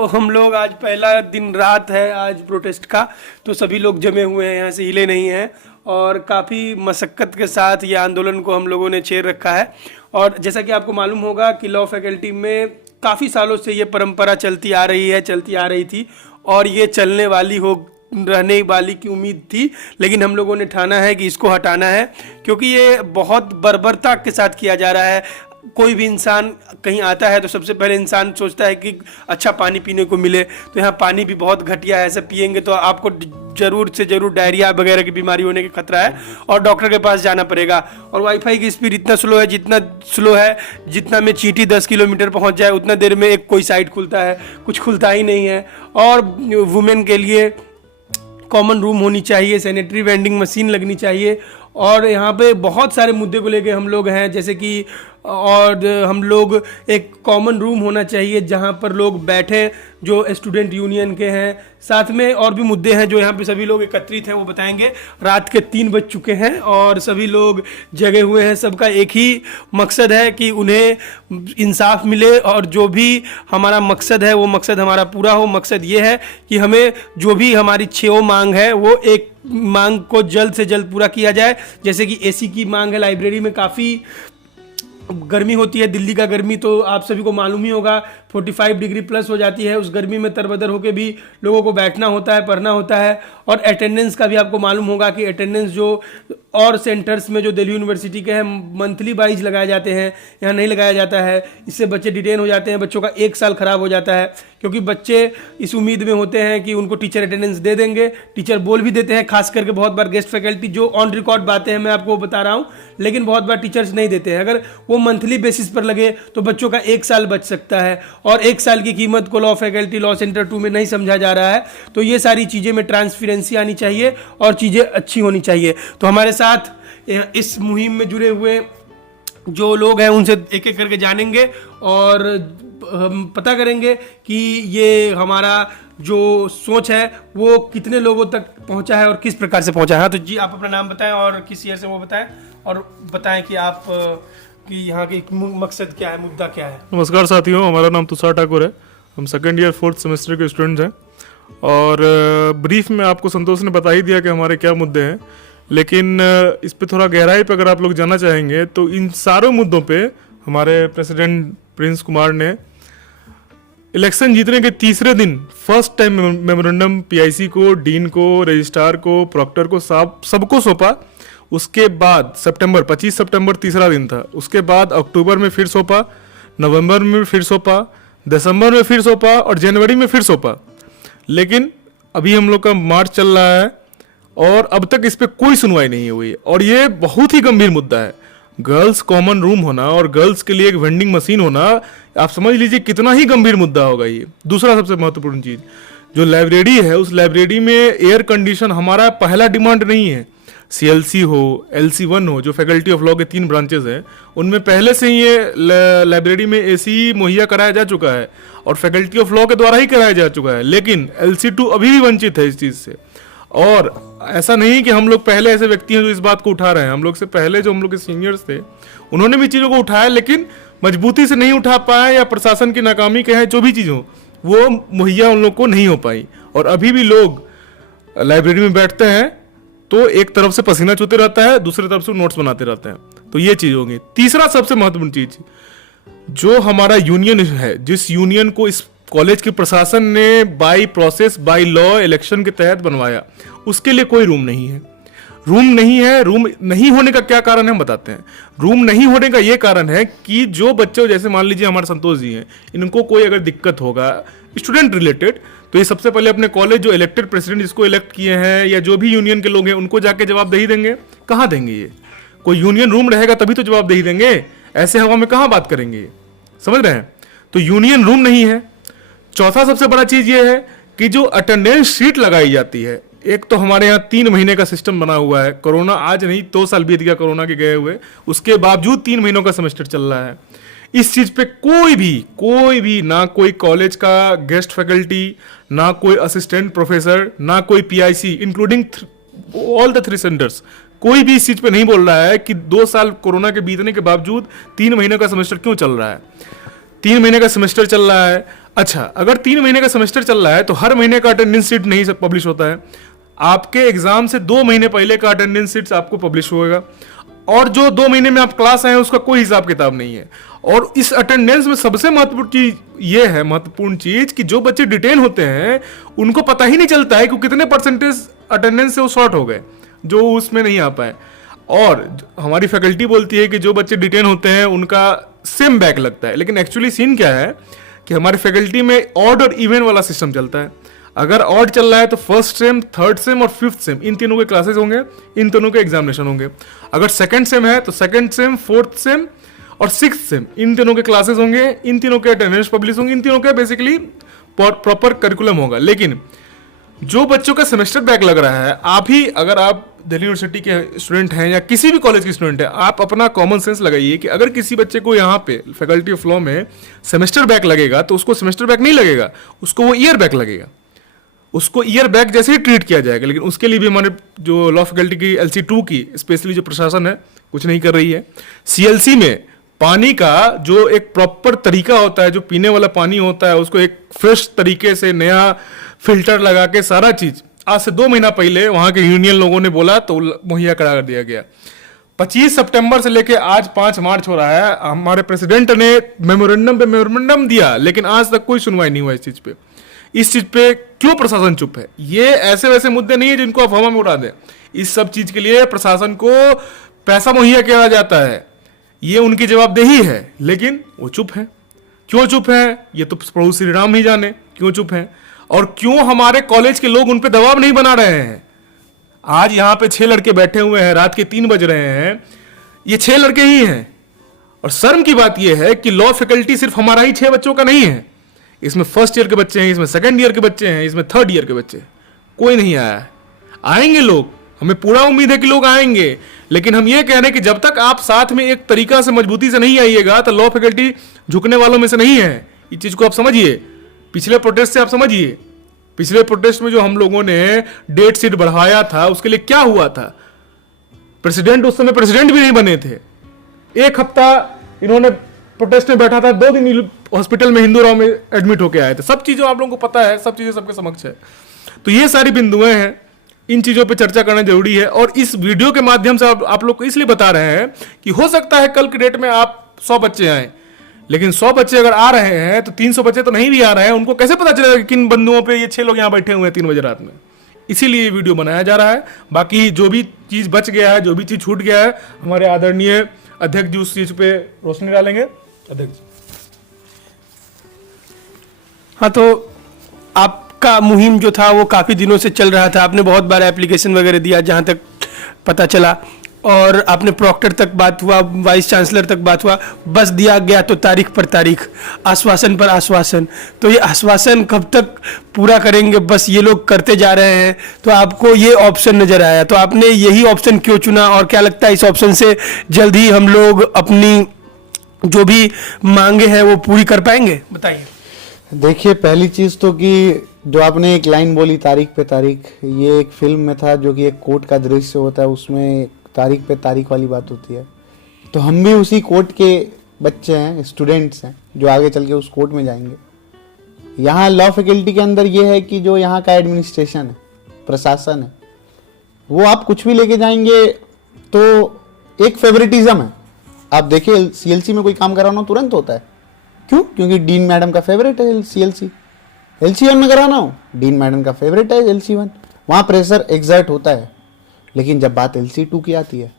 तो हम लोग आज पहला दिन रात है आज प्रोटेस्ट का, तो सभी लोग जमे हुए हैं, यहाँ से हिले नहीं हैं और काफ़ी मशक्क़त के साथ ये आंदोलन को हम लोगों ने छेड़ रखा है। और जैसा कि आपको मालूम होगा कि लॉ फैकल्टी में काफ़ी सालों से ये परंपरा चलती आ रही थी और ये चलने वाली रहने वाली की उम्मीद थी, लेकिन हम लोगों ने ठाना है कि इसको हटाना है क्योंकि ये बहुत बर्बरता के साथ किया जा रहा है। कोई भी इंसान कहीं आता है तो सबसे पहले इंसान सोचता है कि अच्छा पानी पीने को मिले, तो यहाँ पानी भी बहुत घटिया है, ऐसा पिएंगे तो आपको ज़रूर से ज़रूर डायरिया वगैरह की बीमारी होने का खतरा है और डॉक्टर के पास जाना पड़ेगा। और वाईफाई की स्पीड इतना स्लो है जितना में चींटी 10 किलोमीटर पहुँच जाए उतना देर में एक कोई साइट खुलता है, कुछ खुलता ही नहीं है। और वुमेन के लिए कॉमन रूम होनी चाहिए, सैनिटरी वेंडिंग मशीन लगनी चाहिए और यहाँ पे बहुत सारे मुद्दे को लेके हम लोग हैं, जैसे कि और हम लोग एक कॉमन रूम होना चाहिए जहाँ पर लोग बैठें जो स्टूडेंट यूनियन के हैं। साथ में और भी मुद्दे हैं जो यहाँ पे सभी लोग एकत्रित हैं, वो बताएंगे। रात के 3 बज चुके हैं और सभी लोग जगे हुए हैं। सबका एक ही मकसद है कि उन्हें इंसाफ मिले और जो भी हमारा मकसद है वो मकसद हमारा पूरा हो। मकसद ये है कि हमें जो भी हमारी 6 मांग है वो एक मांग को जल्द से जल्द पूरा किया जाए। जैसे कि एसी की मांग है, लाइब्रेरी में काफ़ी गर्मी होती है, दिल्ली का गर्मी तो आप सभी को मालूम ही होगा, 45 डिग्री प्लस हो जाती है। उस गर्मी में तरबदर होकर भी लोगों को बैठना होता है, पढ़ना होता है। और अटेंडेंस का भी आपको मालूम होगा कि अटेंडेंस जो और सेंटर्स में जो दिल्ली यूनिवर्सिटी के हैं मंथली वाइज लगाए जाते हैं, यहाँ नहीं लगाया जाता है। इससे बच्चे डिटेन हो जाते हैं, बच्चों का 1 साल खराब हो जाता है क्योंकि बच्चे इस उम्मीद में होते हैं कि उनको टीचर अटेंडेंस दे देंगे। टीचर बोल भी देते हैं, खास करके बहुत बार गेस्ट फैकल्टी, जो ऑन रिकॉर्ड बातें हैं मैं आपको बता रहा हूँ, लेकिन बहुत बार टीचर्स नहीं देते हैं। अगर वो मंथली बेसिस पर लगे तो बच्चों का 1 साल बच सकता है और 1 साल की कीमत को लॉ फैकल्टी लॉ सेंटर 2 में नहीं समझा जा रहा है। तो ये सारी चीज़ें में ट्रांसपेरेंसी आनी चाहिए और चीज़ें अच्छी होनी चाहिए। तो हमारे साथ इस मुहिम में जुड़े हुए जो लोग हैं उनसे एक एक करके जानेंगे और हम पता करेंगे कि ये हमारा जो सोच है वो कितने लोगों तक पहुंचा है और किस प्रकार से पहुंचा है। हाँ, तो जी आप अपना नाम बताएं और किस ईयर से वो बताएं और बताएं कि आप कि यहाँ के मकसद क्या है, मुद्दा क्या है। नमस्कार साथियों, हमारा नाम तुषार ठाकुर है। हम 2nd ईयर 4th सेमेस्टर के स्टूडेंट्स हैं और ब्रीफ में आपको संतोष ने बता ही दिया कि हमारे क्या मुद्दे हैं, लेकिन इस पे थोड़ा गहराई पे अगर आप लोग जानना चाहेंगे तो इन सारों मुद्दों पे हमारे प्रेसिडेंट प्रिंस कुमार ने इलेक्शन जीतने के तीसरे दिन फर्स्ट टाइम मेमोरेंडम पीआईसी को, डीन को, रजिस्ट्रार को, प्रॉक्टर को सबको सौंपा। उसके बाद 25 सितंबर तीसरा दिन था। उसके बाद अक्टूबर में फिर सौंपा, नवंबर में फिर सौंपा, दिसंबर में फिर सौंपा और जनवरी में फिर सौंपा। लेकिन अभी हम लोग का मार्च चल रहा है और अब तक इस पर कोई सुनवाई नहीं हुई और ये बहुत ही गंभीर मुद्दा है। गर्ल्स कॉमन रूम होना और गर्ल्स के लिए एक वेंडिंग मशीन होना, आप समझ लीजिए कितना ही गंभीर मुद्दा होगा ये। दूसरा सबसे महत्वपूर्ण चीज, जो लाइब्रेरी है उस लाइब्रेरी में एयर कंडीशन हमारा पहला डिमांड नहीं है। CLC हो, LC1 हो, जो फैकल्टी ऑफ लॉ के 3 ब्रांचेस हैं, उनमें पहले से ही ये लाइब्रेरी में AC मुहैया कराया जा चुका है और फैकल्टी ऑफ लॉ के द्वारा ही कराया जा चुका है, लेकिन LC2 अभी भी वंचित है इस चीज़ से। और ऐसा नहीं कि हम लोग पहले ऐसे व्यक्ति हैं जो इस बात को उठा रहे हैं। हम लोग से पहले जो हम लोग के सीनियर्स थे उन्होंने भी चीज़ों को उठाया, लेकिन मजबूती से नहीं उठा पाए या प्रशासन की नाकामी कहे, जो भी चीज़ हो वो मुहैया उन लोग को नहीं हो पाई। और अभी भी लोग लाइब्रेरी में बैठते हैं तो एक तरफ से पसीना चूते रहता है, दूसरी तरफ से नोट्स बनाते रहते हैं। तो ये चीज़ होगी। तीसरा सबसे महत्वपूर्ण चीज़, जो हमारा यूनियन है, जिस यूनियन को इस कॉलेज के प्रशासन ने by process by law election के तहत बनवाया, उसके लिए कोई रूम नहीं है। रूम नहीं है। रूम नहीं होने का क्या कारण है हम बताते हैं। रूम नहीं होने का ये कारण है कि जो बच्चे, जैसे मान लीजिए हमारे संतोष जी हैं, इनको कोई अगर दिक्कत होगा स्टूडेंट रिलेटेड, तो ये सबसे पहले अपने कॉलेज जो इलेक्टेड प्रेसिडेंट जिसको इलेक्ट किए हैं या जो भी यूनियन के लोग हैं उनको जाके जवाबदेही देंगे। कहाँ देंगे? ये कोई यूनियन रूम रहेगा तभी तो जवाबदेही देंगे, ऐसे हवा में कहाँ बात करेंगे? समझ रहे हैं? तो यूनियन रूम नहीं है। चौथा सबसे बड़ा चीज ये है कि जो अटेंडेंस शीट लगाई जाती है, एक तो हमारे यहाँ 3 महीने का सिस्टम बना हुआ है। कोरोना आज नहीं 2 साल बीत गया कोरोना के गए हुए, उसके बावजूद 3 महीनों का सेमेस्टर चल रहा है। इस चीज पे कोई भी ना कोई कॉलेज का गेस्ट फैकल्टी, ना कोई असिस्टेंट प्रोफेसर, ना कोई PIC including all the 3 centres, कोई भी इस चीज पे नहीं बोल रहा है कि 2 साल कोरोना के बीतने के बावजूद 3 महीने का सेमेस्टर क्यों चल रहा है। 3 महीने का सेमेस्टर चल रहा है। अच्छा, अगर 3 महीने का सेमेस्टर चल रहा है तो हर महीने का अटेंडेंस शीट नहीं पब्लिश होता है। आपके एग्जाम से 2 महीने पहले का अटेंडेंस शीट आपको पब्लिश होगा, और जो 2 महीने में आप क्लास आए हैं उसका कोई हिसाब किताब नहीं है। और इस अटेंडेंस में सबसे महत्वपूर्ण चीज ये है, महत्वपूर्ण चीज, कि जो बच्चे डिटेन होते हैं उनको पता ही नहीं चलता है कि कितने परसेंटेज अटेंडेंस से वो शॉर्ट हो गए, जो उसमें नहीं आ पाए। और हमारी फैकल्टी बोलती है कि जो बच्चे डिटेन होते हैं उनका सेम बैक लगता है, लेकिन एक्चुअली सीन क्या है कि हमारी फैकल्टी में ऑड और इवन वाला सिस्टम चलता है। अगर ऑड चल रहा है तो फर्स्ट सेम, थर्ड सेम और फिफ्थ सेम, इन तीनों के क्लासेस होंगे, इन तीनों के एग्जामिनेशन होंगे। अगर सेकंड सेम है तो सेकंड सेम, फोर्थ सेम और सिक्स्थ सेम, इन तीनों के क्लासेस होंगे, इन तीनों के अटेंडेंस पब्लिश होंगे, इन तीनों का बेसिकली प्रॉपर करिकुलम होगा। लेकिन जो बच्चों का सेमेस्टर बैक लग रहा है, आप ही अगर आप दिल्ली यूनिवर्सिटी के स्टूडेंट हैं या किसी भी कॉलेज के स्टूडेंट हैं, आप अपना कॉमन सेंस लगाइए कि अगर किसी बच्चे को यहाँ पे फैकल्टी ऑफ लॉ में सेमेस्टर बैक लगेगा तो उसको सेमेस्टर बैक नहीं लगेगा, उसको वो ईयर बैक लगेगा। उसको ईयर बैक जैसे ही ट्रीट किया जाएगा। लेकिन उसके लिए भी हमारे जो लॉ फैकल्टी की LC2 की स्पेशली जो प्रशासन है कुछ नहीं कर रही है। CLC में पानी का जो एक प्रॉपर तरीका होता है, जो पीने वाला पानी होता है, उसको एक फ्रेश तरीके से नया फिल्टर लगा के सारा चीज आज से 2 महीना पहले वहां के यूनियन लोगों ने बोला तो मुहैया करा कर दिया गया। 25 सितंबर से लेके आज 5 मार्च हो रहा है, हमारे प्रेसिडेंट ने मेमोरेंडम पे मेमोरेंडम दिया, लेकिन आज तक कोई सुनवाई नहीं हुआ इस चीज पे। इस चीज पे क्यों प्रशासन चुप है? ये ऐसे वैसे मुद्दे नहीं है जिनको आप हवा में उड़ा दें। इस सब चीज के लिए प्रशासन को पैसा मुहैया किया जाता है, ये उनकी जवाबदेही है, लेकिन वो चुप है। क्यों चुप है ये तो प्रभु श्री राम ही जाने क्यों चुप है, और क्यों हमारे कॉलेज के लोग उन पे दबाव नहीं बना रहे हैं। आज यहाँ पे 6 लड़के बैठे हुए हैं, रात के 3 बज रहे हैं, ये 6 लड़के ही हैं। और शर्म की बात यह है कि लॉ फैकल्टी सिर्फ हमारा ही 6 बच्चों का नहीं है, इसमें फर्स्ट ईयर के बच्चे हैं, इसमें सेकंड ईयर के बच्चे हैं, इसमें थर्ड ईयर के बच्चे। कोई नहीं आया है। आएंगे लोग, हमें पूरा उम्मीद है कि लोग आएंगे, लेकिन हम ये कह रहे हैं कि जब तक आप साथ में एक तरीका से मजबूती से नहीं आइएगा तो लॉ फैकल्टी झुकने वालों में से नहीं है। इस चीज को आप समझिए। पिछले प्रोटेस्ट से आप समझिए, पिछले प्रोटेस्ट में जो हम लोगों ने डेट शीट बढ़ाया था उसके लिए क्या हुआ था। प्रेसिडेंट उस समय प्रेसिडेंट भी नहीं बने थे। 1 हफ्ता इन्होंने प्रोटेस्ट में बैठा था, 2 दिन हॉस्पिटल में हिंदू राव में एडमिट होकर आए थे। सब चीजों आप लोगों को पता है, सब चीजें सबके समक्ष है। तो ये सारी बिंदुएं हैं, इन चीजों पे चर्चा करना जरूरी है। और इस वीडियो के माध्यम से आप लोग को इसलिए बता रहे हैं कि हो सकता है कल की डेट में आप 100 बच्चे आए, लेकिन 100 बच्चे अगर आ रहे हैं तो 300 बच्चे तो नहीं भी आ रहे हैं। उनको कैसे पता चलेगा कि किन बंधुओं पे ये 6 लोग यहाँ बैठे हुए हैं 3 बजे रात में। इसीलिए ये वीडियो बनाया जा रहा है। बाकी जो भी चीज बच गया है, जो भी चीज छूट गया है, हमारे आदरणीय अध्यक्ष जी उस चीज पे रोशनी डालेंगे। अध्यक्ष। हाँ, तो आपका मुहिम जो था वो काफ़ी दिनों से चल रहा था, आपने बहुत बार एप्लीकेशन वगैरह दिया जहाँ तक पता चला, और आपने प्रॉक्टर तक बात हुआ, वाइस चांसलर तक बात हुआ, बस दिया गया तो तारीख पर तारीख, आश्वासन पर आश्वासन। तो ये आश्वासन कब तक पूरा करेंगे? बस ये लोग करते जा रहे हैं। तो आपको ये ऑप्शन नज़र आया, तो आपने यही ऑप्शन क्यों चुना, और क्या लगता है इस ऑप्शन से जल्द ही हम लोग अपनी जो भी मांगे हैं वो पूरी कर पाएंगे? बताइए। देखिए, पहली चीज तो कि जो आपने एक लाइन बोली तारीख पे तारीख, ये एक फिल्म में था जो कि एक कोर्ट का दृश्य होता है, उसमें तारीख पे तारीख वाली बात होती है। तो हम भी उसी कोर्ट के बच्चे हैं, स्टूडेंट्स हैं, जो आगे चल के उस कोर्ट में जाएंगे। यहाँ लॉ फैकल्टी के अंदर ये है कि जो यहाँ का एडमिनिस्ट्रेशन है, प्रशासन है, वो आप कुछ भी लेके जाएंगे तो एक फेवरेटिज्म है। आप देखिए CLC में कोई काम कराना तुरंत होता है, क्यों? क्योंकि डीन मैडम का फेवरेट है CLC। LC1 में कराना हो, डीन मैडम का फेवरेट है LC1, वहाँ प्रेशर एग्जर्ट होता है। लेकिन जब बात LC2 की आती है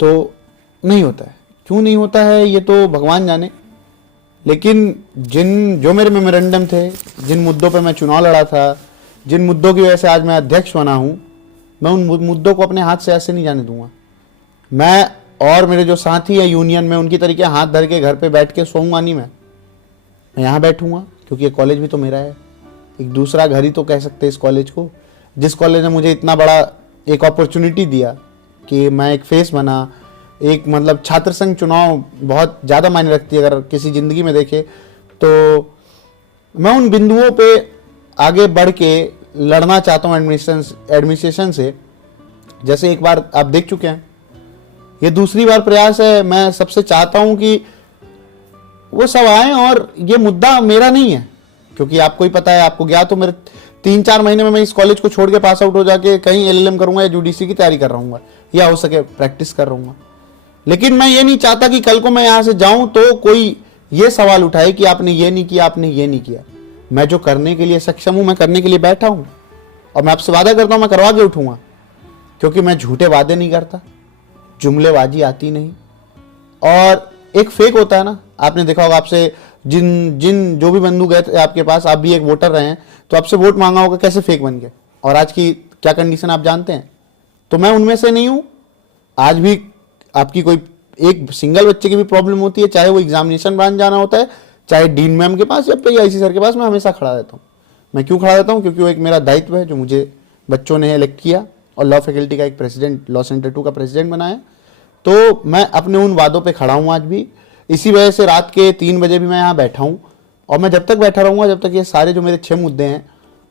तो नहीं होता है। क्यों नहीं होता है ये तो भगवान जाने। लेकिन जो मेरे मेमोरेंडम थे, जिन मुद्दों पे मैं चुनाव लड़ा था, जिन मुद्दों की वजह से आज मैं अध्यक्ष बना हूँ, मैं उन मुद्दों को अपने हाथ से ऐसे नहीं जाने दूंगा। मैं और मेरे जो साथी है यूनियन में, उनकी तरीके हाथ धर के घर पे बैठ के सोऊंगा नहीं। मैं यहाँ बैठूंगा क्योंकि ये कॉलेज भी तो मेरा है, एक दूसरा घर ही तो कह सकते हैं इस कॉलेज को। जिस कॉलेज ने मुझे इतना बड़ा एक अपॉर्चुनिटी दिया कि मैं एक फेस बना, एक मतलब छात्र संघ चुनाव बहुत ज़्यादा मायने रखती है अगर किसी ज़िंदगी में देखे तो। मैं उन बिंदुओं पे आगे बढ़ के लड़ना चाहता हूँ एडमिनिस्ट्रेशन से। जैसे एक बार आप देख चुके हैं, ये दूसरी बार प्रयास है। मैं सबसे चाहता हूँ कि वो सब आए, और ये मुद्दा मेरा नहीं है, क्योंकि आपको ही पता है, आपको गया तो मेरे 3-4 महीने में मैं इस कॉलेज को छोड़ के पास आउट हो जाके कहीं एलएलएम करूंगा या यूडीसी की तैयारी कर रहूंगा, या हो सके प्रैक्टिस कर रहूंगा। लेकिन मैं ये नहीं चाहता कि कल को मैं यहां से जाऊं तो कोई ये सवाल उठाए कि आपने ये नहीं किया, आपने ये नहीं किया। मैं जो करने के लिए सक्षम हूं, मैं करने के लिए बैठा हूं, और मैं आपसे वादा करता हूं मैं करवा के उठूंगा, क्योंकि मैं झूठे वादे नहीं करता, जुमलेबाजी आती नहीं। और एक फेक होता है ना, आपने देखा होगा, आपसे जो भी बंधु गए थे आपके पास, आप भी एक वोटर रहे हैं, तो आपसे वोट मांगा होगा, कैसे फेक बन गए, और आज की क्या कंडीशन आप जानते हैं। तो मैं उनमें से नहीं हूं। आज भी आपकी कोई एक सिंगल बच्चे की भी प्रॉब्लम होती है, चाहे वो एग्जामिनेशन ब्रांच जाना होता है, चाहे डीन मैम के पास या PIC सर के पास, मैं हमेशा खड़ा रहता हूँ। मैं क्यों खड़ा रहता हूँ? क्योंकि वो एक मेरा दायित्व है जो मुझे बच्चों ने इलेक्ट किया, और लॉ फैकल्टी का एक प्रेसिडेंट, लॉ सेंटर 2 का प्रेसिडेंट बनाया। तो मैं अपने उन वादों पे खड़ा हूँ आज भी। इसी वजह से रात के 3 बजे भी मैं यहाँ बैठा हूँ, और मैं जब तक बैठा रहूँगा, जब तक ये सारे जो मेरे 6 मुद्दे हैं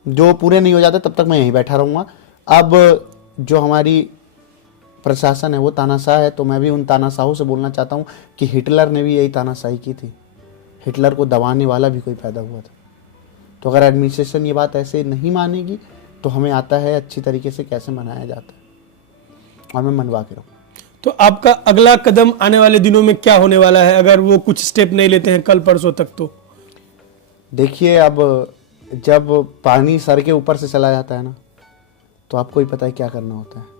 जो पूरे नहीं हो जाते, तब तक मैं यहीं बैठा रहूँगा। अब जो हमारी प्रशासन है वो तानाशाह है, तो मैं भी उन तानाशाहों से बोलना चाहता हूँ कि हिटलर ने भी यही तानाशाही की थी, हिटलर को दबाने वाला भी कोई पैदा हुआ था। तो अगर एडमिनिस्ट्रेशन ये बात ऐसे नहीं मानेगी, तो हमें आता है अच्छी तरीके से कैसे मनाया जाता है, और मैं मनवा के रहूँ। तो आपका अगला कदम आने वाले दिनों में क्या होने वाला है, अगर वो कुछ स्टेप नहीं लेते हैं कल परसों तक? तो देखिए, अब जब पानी सर के ऊपर से चला जाता है ना, तो आपको ही पता है क्या करना होता है।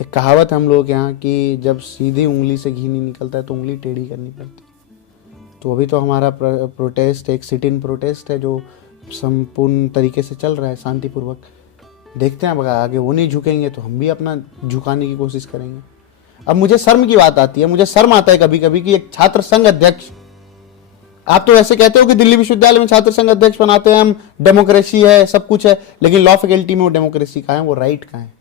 एक कहावत है हम लोग के यहाँ कि जब सीधी उंगली से घी नहीं निकलता है तो उंगली टेढ़ी करनी पड़ती है। तो अभी तो हमारा प्रोटेस्ट एक सिट इन प्रोटेस्ट है जो संपूर्ण तरीके से चल रहा है, शांतिपूर्वक। देखते हैं, अब आगे वो नहीं झुकेंगे तो हम भी अपना झुकाने की कोशिश करेंगे। अब मुझे शर्म की बात आती है, मुझे शर्म आता है कभी कभी कि एक छात्र संघ अध्यक्ष, आप तो ऐसे कहते हो कि दिल्ली विश्वविद्यालय में छात्र संघ अध्यक्ष बनाते हैं हम, डेमोक्रेसी है, सब कुछ है, लेकिन लॉ फैकल्टी में वो डेमोक्रेसी कहाँ है, वो राइट कहाँ है?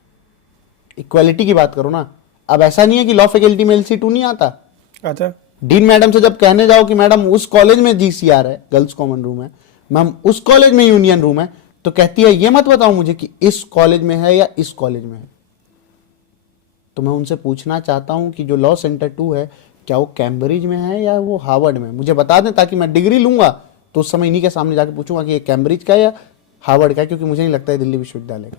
इक्वालिटी की बात करो ना। अब ऐसा नहीं है कि लॉ फैकल्टी में LC2 नहीं आता। डीन मैडम से जब कहने जाओ कि मैडम उस कॉलेज में GCR है, गर्ल्स कॉमन रूम है, मैम उस कॉलेज में यूनियन रूम है, तो कहती है ये मत बताओ मुझे कि इस कॉलेज में है या इस कॉलेज में है। तो मैं उनसे पूछना चाहता हूं कि जो लॉ सेंटर 2 है, क्या वो कैम्ब्रिज में है या वो हार्वर्ड में? मुझे बता दें, ताकि मैं डिग्री लूंगा तो उस समय इन्हीं के सामने जाके पूछूंगा कि ये कैम्ब्रिज का है या हार्वर्ड का है, क्योंकि मुझे नहीं लगता है दिल्ली विश्वविद्यालय का।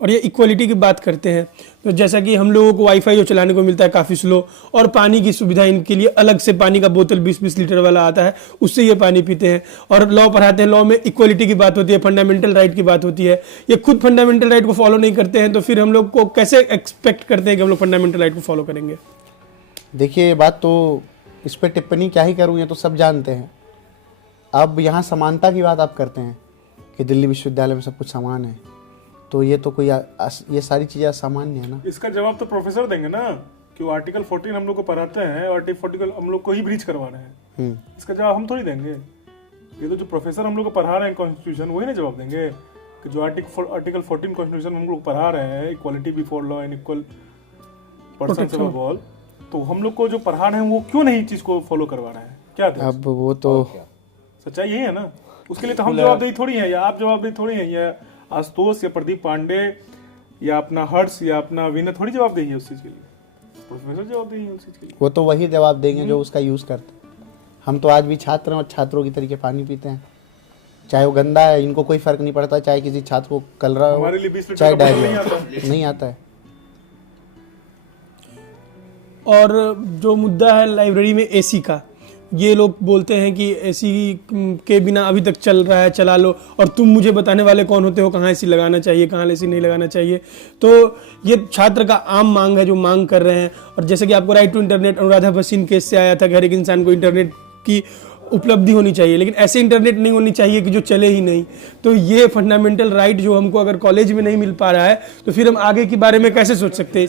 और ये इक्वलिटी की बात करते हैं, तो जैसा कि हम लोगों को वाईफाई जो चलाने को मिलता है काफ़ी स्लो, और पानी की सुविधा इनके लिए अलग से पानी का बोतल 20-20 लीटर वाला आता है, उससे ये पानी पीते हैं। और लॉ पढ़ाते हैं, लॉ में इक्वलिटी की बात होती है, फंडामेंटल राइट की बात होती है। ये खुद फंडामेंटल राइट को फॉलो नहीं करते हैं, तो फिर हम लोग को कैसे एक्सपेक्ट करते हैं कि हम लोग फंडामेंटल राइट को फॉलो करेंगे? देखिए, ये बात तो, इस पर टिप्पणी क्या ही करूँ, ये तो सब जानते हैं। अब यहाँ समानता की बात आप करते हैं कि दिल्ली विश्वविद्यालय में सब कुछ समान है, तो ये तो कोई ये सारी चीजें असामान्य है ना। इसका जवाब तो प्रोफेसर देंगे ना, कि वो आर्टिकल 14 हम लोग को पढ़ाते हैं, आर्टिकल 14 हम लोग को ही ब्रीच करवा रहे हैं। इसका जवाब हम थोड़ी देंगे। ये तो जो प्रोफेसर हम लोग को पढ़ा रहे हैं कॉन्स्टिट्यूशन, वही ना जवाब देंगे कि जो आर्टिकल 14 कॉन्स्टिट्यूशन हम लोग पढ़ा रहे हैं, equality before law and equal person above all, तो हम लोग को जो पढ़ा रहे हैं वो क्यों नहीं चीज को फॉलो करवा रहे हैं? क्या थे? अब वो तो सच्चाई यही है ना। उसके लिए तो हम जवाबदेही थोड़ी है, या आप जवाबदेही थोड़ी है, या आशुतोष या प्रदीप पांडे या अपना हर्ष या अपना विनय थोड़ी जवाबदेही है उस चीज के लिए। प्रोफेसर जवाबदेही है उस चीज के लिए। वो तो वही जवाब देंगे जो उसका यूज करते हैं। हम तो आज भी छात्र हैं और छात्रों की तरीके पानी पीते हैं, चाहे वो गंदा है, इनको कोई फर्क नहीं पड़ता, चाहे किसी छात्र को कलरा हो, हमारे लिए 20 लीटर चाहे का बोतल डायरिया नहीं आता है। और जो मुद्दा है लाइब्रेरी में AC का, ये लोग बोलते हैं कि AC के बिना अभी तक चल रहा है, चला लो, और तुम मुझे बताने वाले कौन होते हो कहाँ AC लगाना चाहिए, कहाँ AC नहीं लगाना चाहिए। तो ये छात्र का आम मांग है जो मांग कर रहे हैं। और जैसे कि आपको right to internet Anuradha Bhasin case से आया था कि हर एक इंसान को इंटरनेट की उपलब्धि होनी चाहिए, लेकिन ऐसे इंटरनेट नहीं होनी चाहिए कि जो चले ही नहीं। तो ये फंडामेंटल राइट जो हमको अगर कॉलेज में नहीं मिल पा रहा है, तो फिर हम आगे के बारे में कैसे सोच सकते हैं?